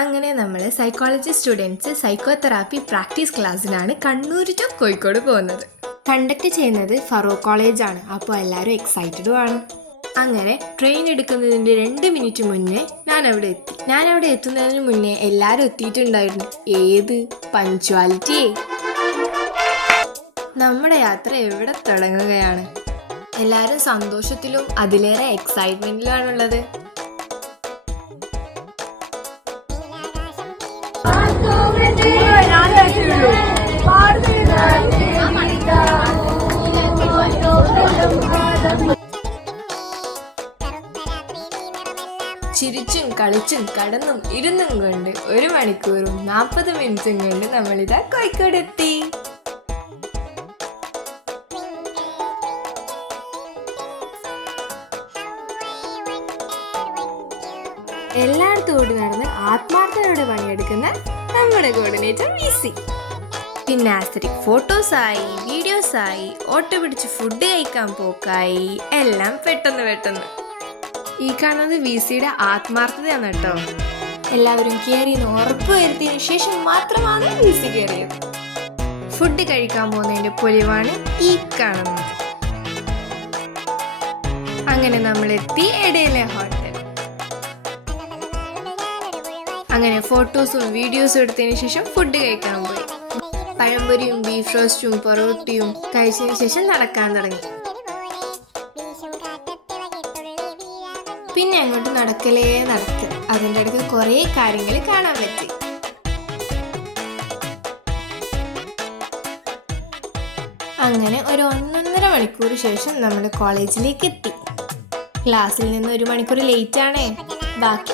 അങ്ങനെ നമ്മൾ psychology students psychotherapy practice ക്ലാസ്സിനാണ് കണ്ണൂർ ടു കോഴിക്കോട് പോകുന്നത്. കണ്ടക്ട് ചെയ്യുന്നത് ഫറൂഖ് കോളേജാണ്. അപ്പോൾ എല്ലാവരും എക്സൈറ്റഡും ആണ്. അങ്ങനെ ട്രെയിൻ എടുക്കുന്നതിൻ്റെ 2 മിനിറ്റ് മുന്നേ ഞാൻ അവിടെ എത്തുന്നതിന് മുന്നേ എല്ലാവരും എത്തിയിട്ടുണ്ടായിരുന്നു. ഏത് പഞ്ച്വാലിറ്റി! നമ്മുടെ യാത്ര എവിടെ തുടങ്ങുകയാണ്. എല്ലാവരും സന്തോഷത്തിലും അതിലേറെ എക്സൈറ്റ്മെന്റിലാണുള്ളത്. ചിരിച്ചും കളിച്ചും കടന്നും ഇരുന്നും കൊണ്ട് 1 മണിക്കൂറും 40 മിനിറ്റും കൊണ്ട് നമ്മളിതാ കോഴിക്കോട് എത്തി. എല്ലായിടത്തും ഓടി നടന്ന് ആത്മാർത്ഥതയോടെ പണിയെടുക്കുന്ന നമ്മുടെ കോർഡിനേറ്റർ വിസി. പിന്നെ ആസ്തറ്റിക് ഫോട്ടോസായി, വീഡിയോസായി, ഓട്ടോ പിടിച്ച് ഫുഡ് കഴിക്കാൻ പോക്കായി, എല്ലാം പെട്ടെന്ന്. ഈ കാണുന്നത് വിസിയുടെ ആത്മാർത്ഥതയാണ് കേട്ടോ. എല്ലാവരും കയറിയെന്ന് ഉറപ്പ് വരുത്തിയതിനു ശേഷം മാത്രമാണ് വിസി കയറിയത്. ഫുഡ് കഴിക്കാൻ പോകുന്നതിന്റെ പൊലിവാണ് ഈ കാണുന്നത്. അങ്ങനെ നമ്മൾ എത്തി ഇടയിലെ ഹോട്ടൽ. അങ്ങനെ ഫോട്ടോസും വീഡിയോസും എടുത്തതിന് ശേഷം ഫുഡ് കഴിക്കാൻ പോയി. പഴംപൊരിയും ബീഫ് റോസ്റ്റും പൊറോട്ടയും കഴിച്ചതിന് ശേഷം നടക്കാൻ തുടങ്ങി. പിന്നെ അങ്ങോട്ട് നടക്കലേ. അതിൻ്റെ അടുത്ത് കുറേ കാര്യങ്ങൾ കാണാൻ പറ്റി. അങ്ങനെ ഒരു 1.5 മണിക്കൂർ ശേഷം നമ്മുടെ കോളേജിലേക്ക് എത്തി. ക്ലാസ്സിൽ നിന്ന് 1 മണിക്കൂർ ലേറ്റ് ആണേ. ബാക്കി